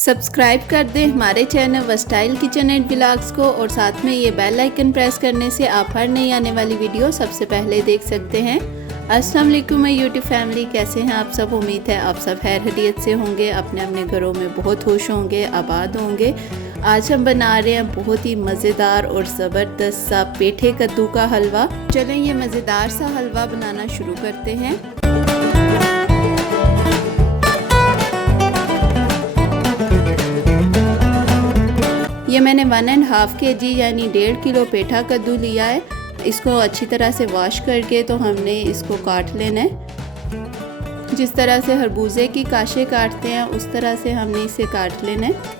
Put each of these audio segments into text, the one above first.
Subscribe कर दें हमारे चैनल वस्टाइल किचन एंड व्लॉग्स को और साथ में ये बेल आइकन प्रेस करने से आप हर नई आने वाली वीडियो सबसे पहले देख सकते हैं। अस्सलाम वालेकुम माय यूट्यूब फैमिली, कैसे हैं आप सब। उम्मीद है आप सब खैर खैरियत से होंगे, अपने अपने घरों में बहुत खुश होंगे, आबाद होंगे। आज हम बना रहे हैं बहुत ही मज़ेदार और ज़बरदस्त सा पेठे कद्दू का हलवा। चलें ये मज़ेदार सा हलवा बनाना शुरू करते हैं। ये मैंने 1.5 kg यानी 1.5 किलो पेठा कद्दू लिया है। इसको अच्छी तरह से वॉश करके तो हमने इसको काट लेना है। जिस तरह से खरबूजे की काशे काटते हैं उस तरह से हमने इसे काट लेना है।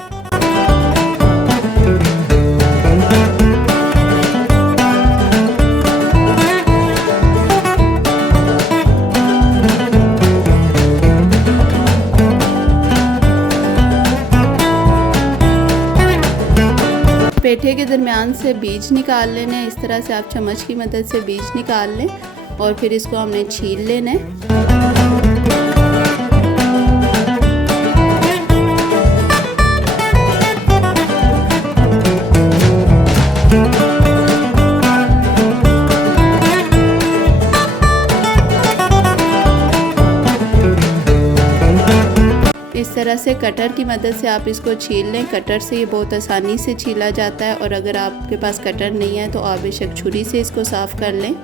पेठे के दरमियान से बीज निकाल लेने हैं। इस तरह से आप चम्मच की मदद से बीज निकाल लें और फिर इसको हमने छील लेना है। इस तरह से कटर की मदद से आप इसको छील लें। कटर से ये बहुत आसानी से छीला जाता है और अगर आपके पास कटर नहीं है तो आप बेशक छुरी से इसको साफ़ कर लें।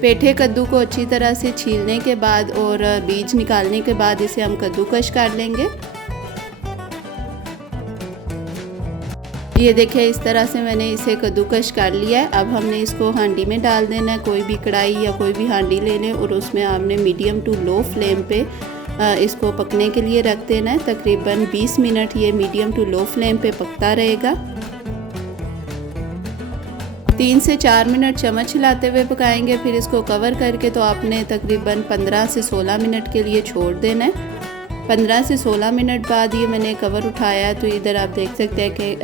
पेठे कद्दू को अच्छी तरह से छीलने के बाद और बीज निकालने के बाद इसे हम कद्दूकश कर लेंगे। ये देखिए इस तरह से मैंने इसे कद्दूकश कर लिया है। अब हमने इसको हांडी में डाल देना है। कोई भी कढ़ाई या कोई भी हांडी ले लें और उसमें आपने मीडियम टू लो फ्लेम पे इसको पकने के लिए रख देना है। तकरीबन 20 मिनट ये मीडियम टू लो फ्लेम पे पकता रहेगा। 3 से 4 मिनट चम्मच हिलाते हुए पकाएंगे। फिर इसको कवर करके तो आपने तकरीबन 15 से 16 मिनट के लिए छोड़ देना है। 15 से 16 मिनट बाद ये मैंने कवर उठाया तो इधर आप देख सकते हैं कि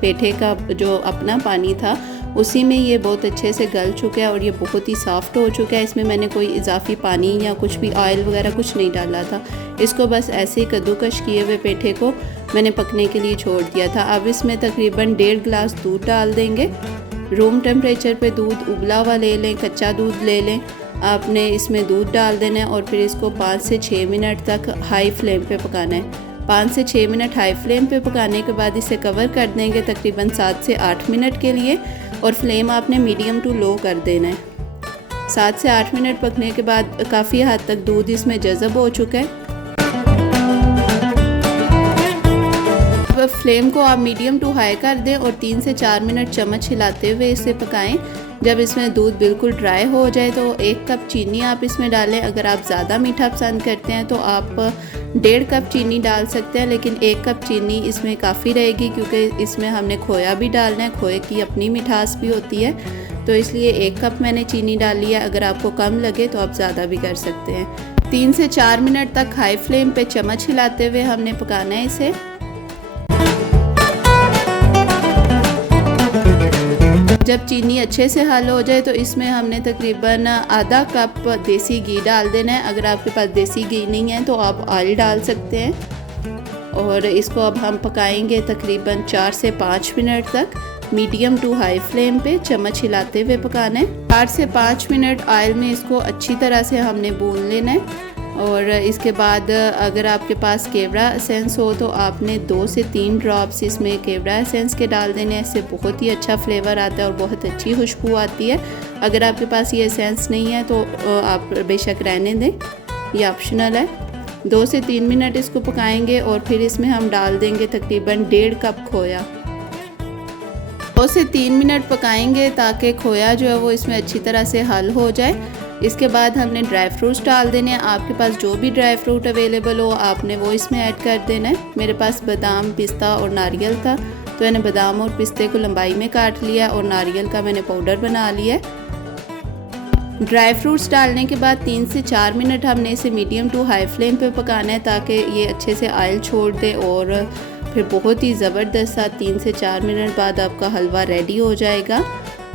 पेठे का जो अपना पानी था उसी में ये बहुत अच्छे से गल चुका है और ये बहुत ही सॉफ्ट हो चुका है। इसमें मैंने कोई इजाफी पानी या कुछ भी ऑयल वगैरह कुछ नहीं डाला था। इसको बस ऐसे ही कद्दूकश किए हुए पेठे को मैंने पकने के लिए छोड़ दिया था। अब इसमें तकरीबन 1.5 गिलास दूध डाल देंगे। रूम टेम्परेचर पे दूध उबला हुआ ले लें, कच्चा दूध ले लें। आपने इसमें दूध डाल देना है और फिर इसको 5 से 6 मिनट तक हाई फ्लेम पे पकाना है। 5 से 6 मिनट हाई फ्लेम पे पकाने के बाद इसे कवर कर देंगे तकरीबन 7 से 8 मिनट के लिए और फ्लेम आपने मीडियम टू लो कर देना है। 7 से 8 मिनट पकने के बाद काफ़ी हद तक दूध इसमें जज़ब हो चुका है। अब फ्लेम को आप मीडियम टू हाई कर दें और 3 से 4 मिनट चम्मच हिलाते हुए इसे पकाएं। जब इसमें दूध बिल्कुल ड्राई हो जाए तो 1 कप चीनी आप इसमें डालें। अगर आप ज़्यादा मीठा पसंद करते हैं तो आप 1.5 कप चीनी डाल सकते हैं, लेकिन 1 कप चीनी इसमें काफ़ी रहेगी क्योंकि इसमें हमने खोया भी डालना है। खोए की अपनी मिठास भी होती है तो इसलिए 1 कप मैंने चीनी डाली है। अगर आपको कम लगे तो आप ज़्यादा भी कर सकते हैं। 3 से 4 मिनट तक हाई फ्लेम पे चम्मच हिलाते हुए हमने पकाना है इसे। जब चीनी अच्छे से हल हो जाए तो इसमें हमने तकरीबन आधा कप देसी घी डाल देना है। अगर आपके पास देसी घी नहीं है तो आप ऑयल डाल सकते हैं और इसको अब हम पकाएंगे तकरीबन 4 से 5 मिनट तक मीडियम टू हाई फ्लेम पे चम्मच हिलाते हुए पकाना है। 4 से 5 मिनट ऑयल में इसको अच्छी तरह से हमने भून लेना है और इसके बाद अगर आपके पास केवड़ा एसेंस हो तो आपने 2 से 3 ड्रॉप्स इसमें केवड़ा एसेंस के डाल देने हैं। इससे बहुत ही अच्छा फ्लेवर आता है और बहुत अच्छी खुशबू आती है। अगर आपके पास ये एसेंस नहीं है तो आप बेशक रहने दें, ये ऑप्शनल है। 2 से 3 मिनट इसको पकाएंगे और फिर इसमें हम डाल देंगे तकरीबन 1.5 कप खोया। 2 से 3 मिनट पकाएंगे ताकि खोया जो है वो इसमें अच्छी तरह से हल हो जाए। इसके बाद हमने ड्राई फ्रूट्स डाल देने हैं। आपके पास जो भी ड्राई फ्रूट अवेलेबल हो आपने वो इसमें ऐड कर देना है। मेरे पास बादाम, पिस्ता और नारियल था तो मैंने बादाम और पिस्ते को लंबाई में काट लिया और नारियल का मैंने पाउडर बना लिया है। ड्राई फ्रूट्स डालने के बाद 3 से 4 मिनट हमने इसे मीडियम टू हाई फ्लेम पे पकाना है ताकि ये अच्छे से ऑयल छोड़ दे और फिर बहुत ही ज़बरदस्त सा 3 से 4 मिनट बाद आपका हलवा रेडी हो जाएगा।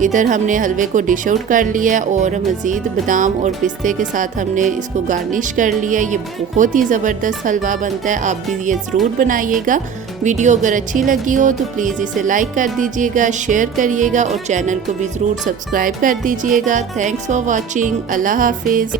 इधर हमने हलवे को डिश आउट कर लिया और मज़ीद बादाम और पिस्ते के साथ हमने इसको गार्निश कर लिया। ये बहुत ही ज़बरदस्त हलवा बनता है, आप भी ये ज़रूर बनाइएगा। वीडियो अगर अच्छी लगी हो तो प्लीज़ इसे लाइक कर दीजिएगा, शेयर करिएगा और चैनल को भी ज़रूर सब्सक्राइब कर दीजिएगा। Thanks for watching. अल्लाह हाफिज़।